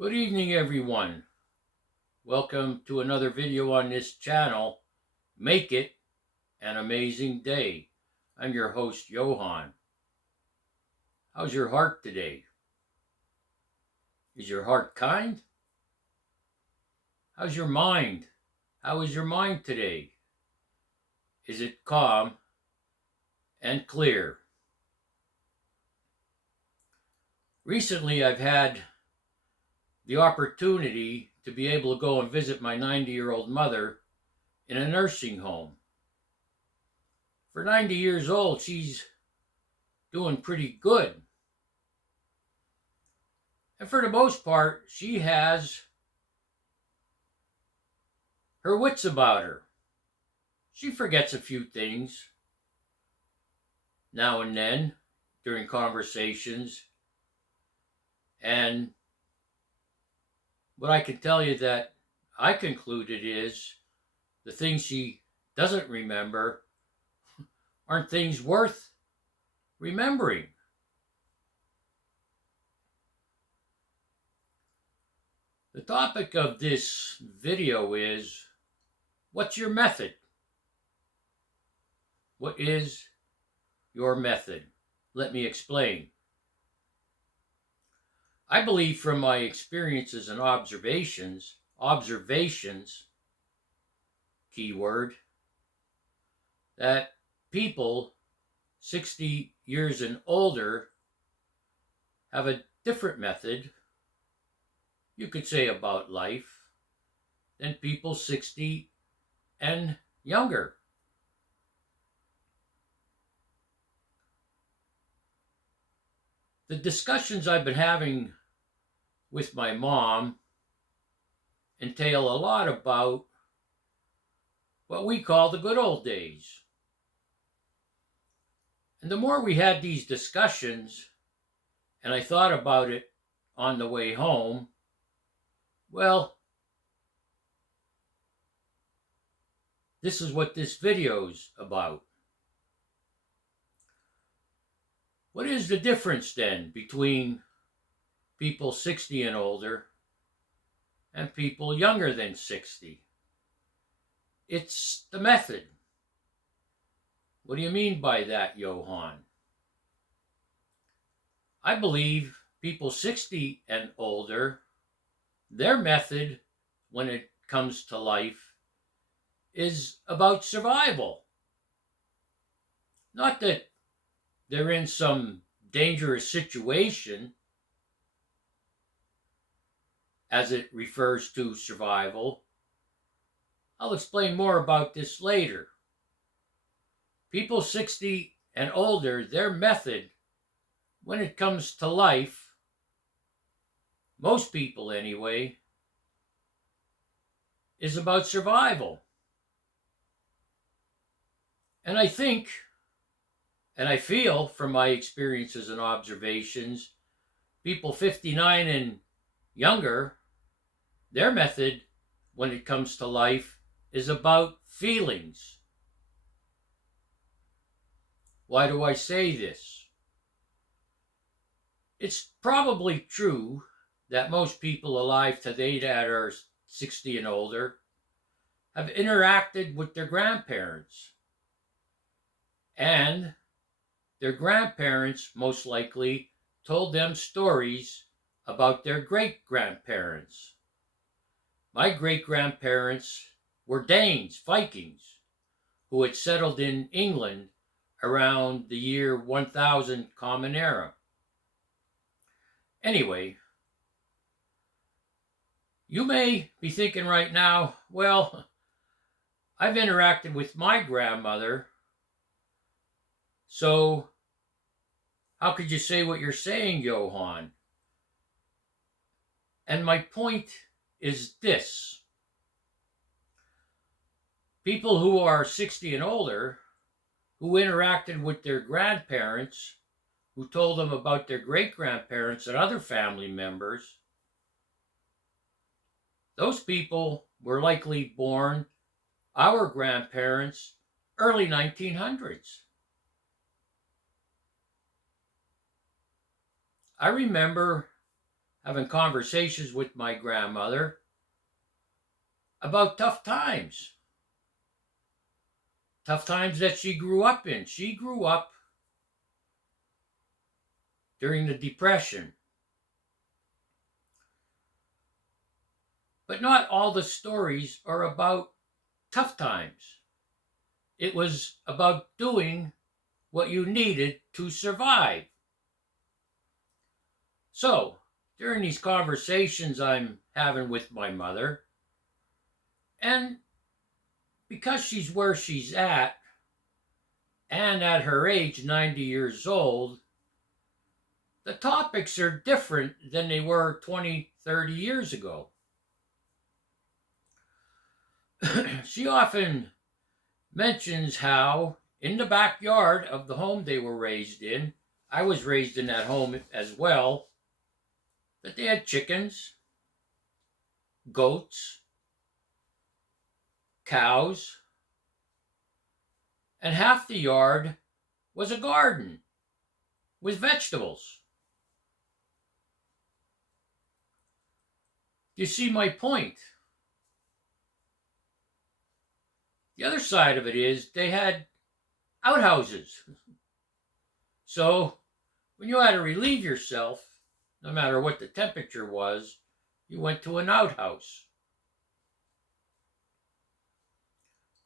Good evening, everyone. Welcome to another video on this channel. Make it an amazing day. I'm your host, Johan. How's your heart today? Is your heart kind? How's your mind? How is your mind today? Is it calm and clear? Recently, I've had the opportunity to be able to go and visit my 90-year-old mother in a nursing home. For 90 years old, she's doing pretty good. And for the most part, she has her wits about her. She forgets a few things now and then during conversations. And what I can tell you that I concluded is the things she doesn't remember aren't things worth remembering. The topic of this video is, what's your method? What is your method? Let me explain. I believe from my experiences and observations, keyword, that people 60 years and older have a different method, you could say, about life than people 60 and younger. The discussions I've been having with my mom entail a lot about what we call the good old days. And the more we had these discussions, and I thought about it on the way home, well, this is what this video's about. What is the difference then between people 60 and older and people younger than 60? It's the method. What do you mean by that, Johan? I believe people 60 and older, their method when it comes to life is about survival. Not that they're in some dangerous situation as it refers to survival. I'll explain more about this later. People 60 and older, their method when it comes to life, most people anyway, is about survival. And I think, and I feel from my experiences and observations, people 59 and younger, their method when it comes to life is about feelings. Why do I say this? It's probably true that most people alive today that are 60 and older have interacted with their grandparents. And their grandparents most likely told them stories about their great-grandparents. My great-grandparents were Danes, Vikings, who had settled in England around the year 1000 Common Era. Anyway, you may be thinking right now, well, I've interacted with my grandmother, so how could you say what you're saying, Johan? And my point is this. People who are 60 and older, who interacted with their grandparents, who told them about their great-grandparents and other family members, those people were likely born, our grandparents, early 1900s. I remember having conversations with my grandmother about tough times that she grew up in. She grew up during the Depression. But not all the stories are about tough times. It was about doing what you needed to survive. So, during these conversations I'm having with my mother, and because she's where she's at, and at her age, 90 years old, the topics are different than they were 20, 30 years ago. She often mentions how in the backyard of the home they were raised in, I was raised in that home as well, that they had chickens, goats, cows, and half the yard was a garden with vegetables. You see my point? The other side of it is they had outhouses. So when you had to relieve yourself, no matter what the temperature was, you went to an outhouse.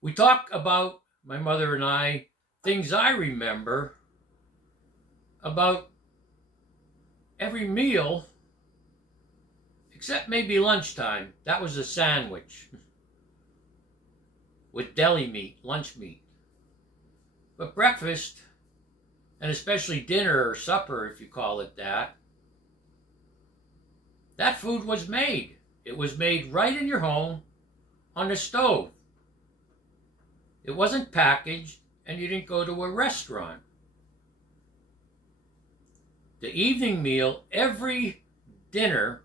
We talk about, my mother and I, things I remember about every meal, except maybe lunchtime. That was a sandwich with deli meat, lunch meat. But breakfast, and especially dinner or supper, if you call it that, that food was made. It was made right in your home on the stove. It wasn't packaged, and you didn't go to a restaurant. The evening meal, every dinner,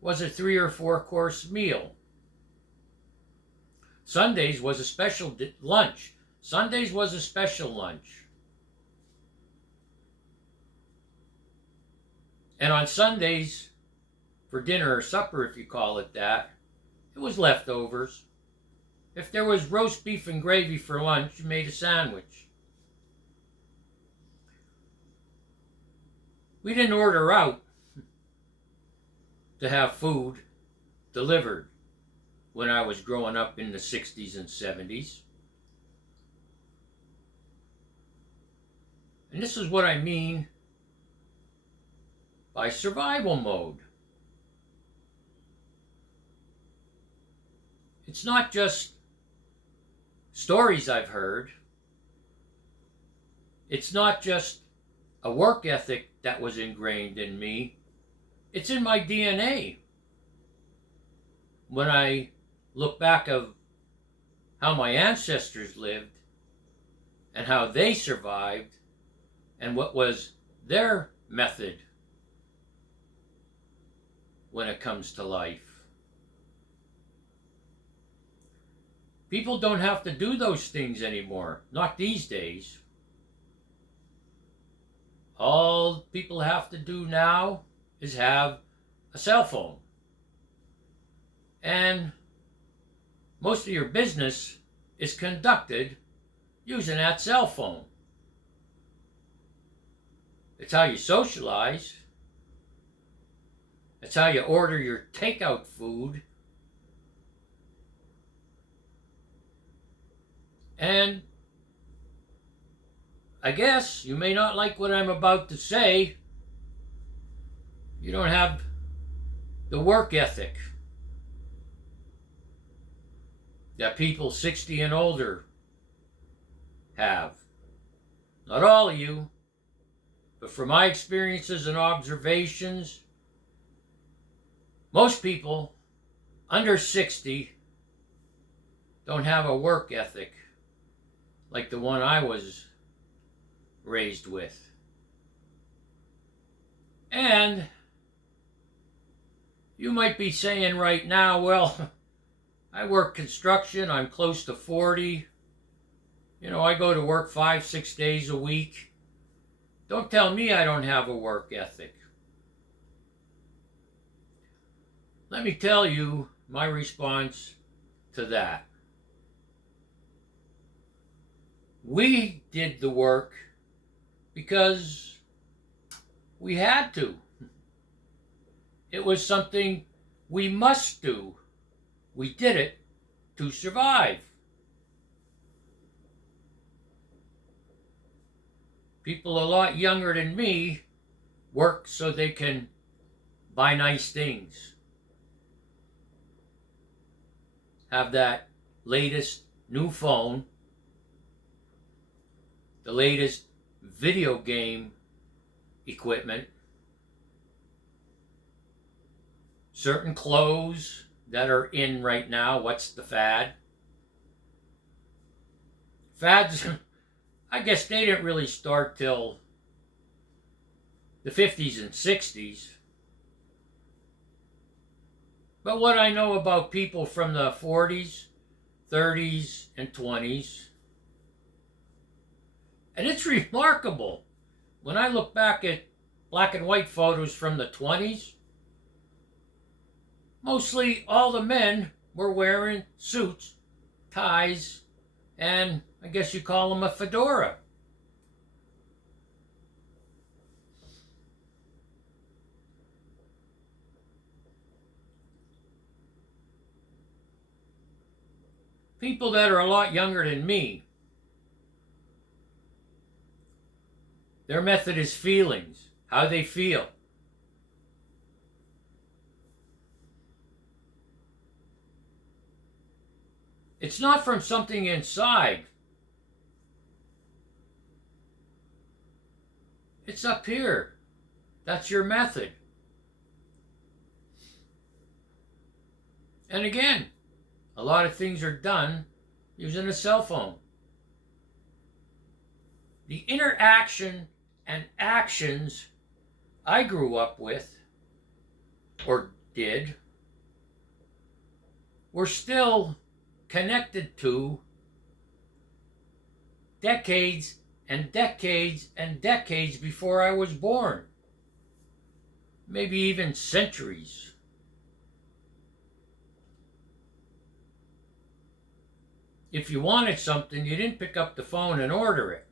was a 3 or 4 course meal. Sundays was a special lunch. Sundays was a special lunch. And on Sundays, for dinner or supper, if you call it that, it was leftovers. If there was roast beef and gravy for lunch, you made a sandwich. We didn't order out to have food delivered when I was growing up in the 60s and 70s. And this is what I mean by survival mode. It's not just stories I've heard. It's not just a work ethic that was ingrained in me. It's in my DNA. When I look back of how my ancestors lived and how they survived and what was their method when it comes to life. People don't have to do those things anymore, not these days. All people have to do now is have a cell phone. And most of your business is conducted using that cell phone. It's how you socialize. It's how you order your takeout food. And I guess you may not like what I'm about to say. You don't have the work ethic that people 60 and older have. Not all of you, but from my experiences and observations, most people under 60 don't have a work ethic like the one I was raised with. And you might be saying right now, well, I work construction, I'm close to 40. You know, I go to work 5-6 days a week. Don't tell me I don't have a work ethic. Let me tell you my response to that. We did the work because we had to. It was something we must do. We did it to survive. People a lot younger than me work so they can buy nice things, have that latest new phone, the latest video game equipment, certain clothes that are in right now. What's the fad? Fads, I guess they didn't really start till the 50s and 60s. But what I know about people from the 40s, 30s, and 20s, and it's remarkable. When I look back at black and white photos from the 20s, mostly all the men were wearing suits, ties, and I guess you call them a fedora. People that are a lot younger than me, their method is feelings, how they feel. It's not from something inside. It's up here. That's your method. And again, a lot of things are done using a cell phone. The interaction and actions I grew up with, or did, were still connected to decades and decades and decades before I was born. Maybe even centuries. If you wanted something, you didn't pick up the phone and order it.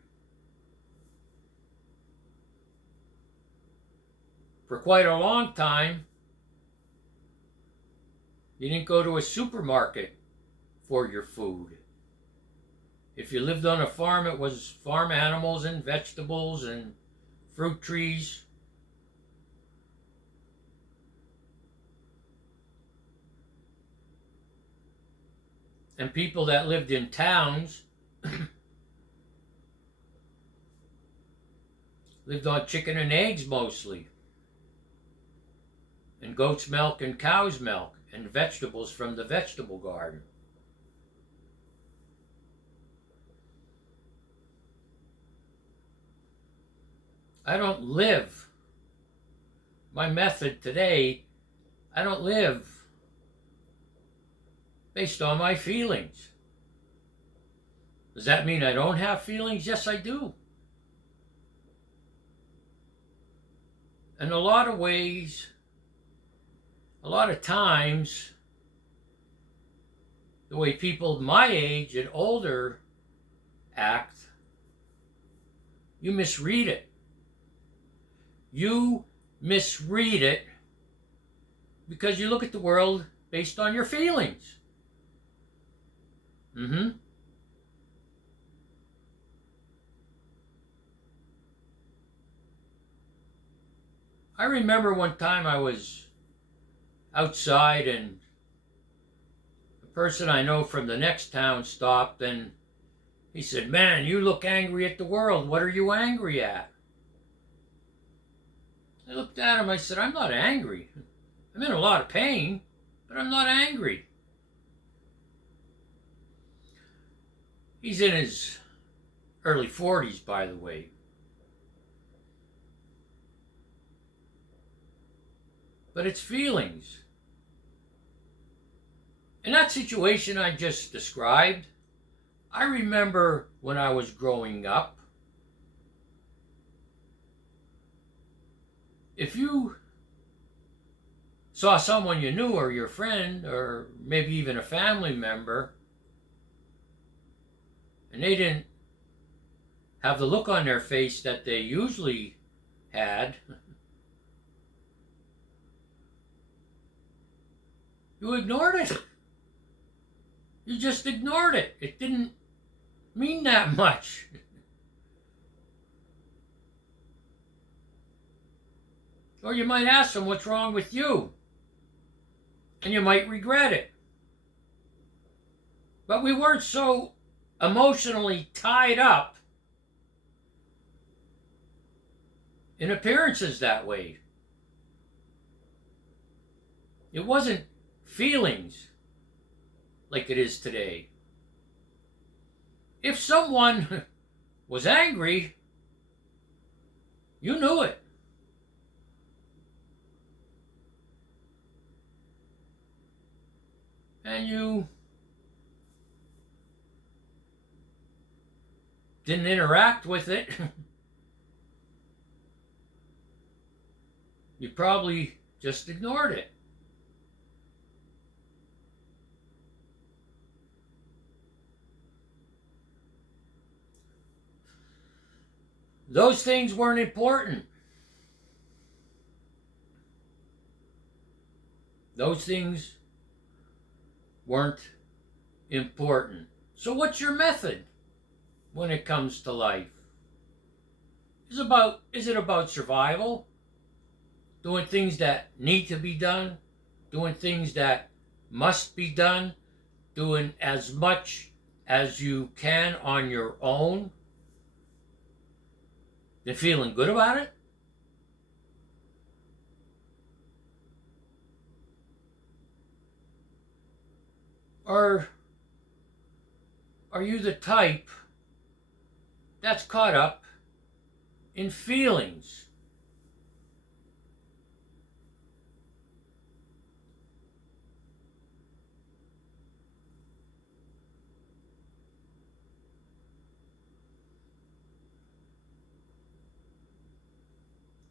For quite a long time, you didn't go to a supermarket for your food. If you lived on a farm, it was farm animals and vegetables and fruit trees. And people that lived in towns lived on chicken and eggs mostly, and goat's milk and cow's milk, and vegetables from the vegetable garden. I don't live. My method today, I don't live based on my feelings. Does that mean I don't have feelings? Yes, I do. In a lot of ways, a lot of times, the way people my age and older act, you misread it. You misread it because you look at the world based on your feelings. I remember one time I was outside and a person I know from the next town stopped and he said, "Man, you look angry at the world. What are you angry at?" I looked at him, I said, "I'm not angry. I'm in a lot of pain, but I'm not angry." He's in his early 40s, by the way. But it's feelings. In that situation I just described, I remember when I was growing up, if you saw someone you knew or your friend or maybe even a family member and they didn't have the look on their face that they usually had, you ignored it. You just ignored it. It didn't mean that much. Or you might ask them what's wrong with you, and you might regret it. But we weren't so emotionally tied up in appearances that way. It wasn't feelings like it is today. If someone was angry, you knew it. And you didn't interact with it. You probably just ignored it. Those things weren't important. Those things weren't important. So what's your method when it comes to life? Is it about survival? Doing things that need to be done? Doing things that must be done? Doing as much as you can on your own? Then feeling good about it? Or are you the type that's caught up in feelings?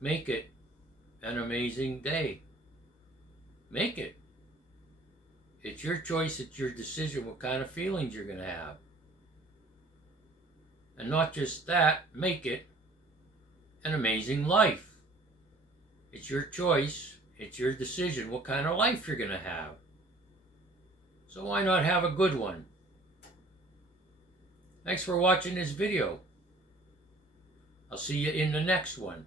Make it an amazing day. Make it. It's your choice, it's your decision what kind of feelings you're going to have. And not just that, make it an amazing life. It's your choice, it's your decision what kind of life you're going to have. So why not have a good one? Thanks for watching this video. I'll see you in the next one.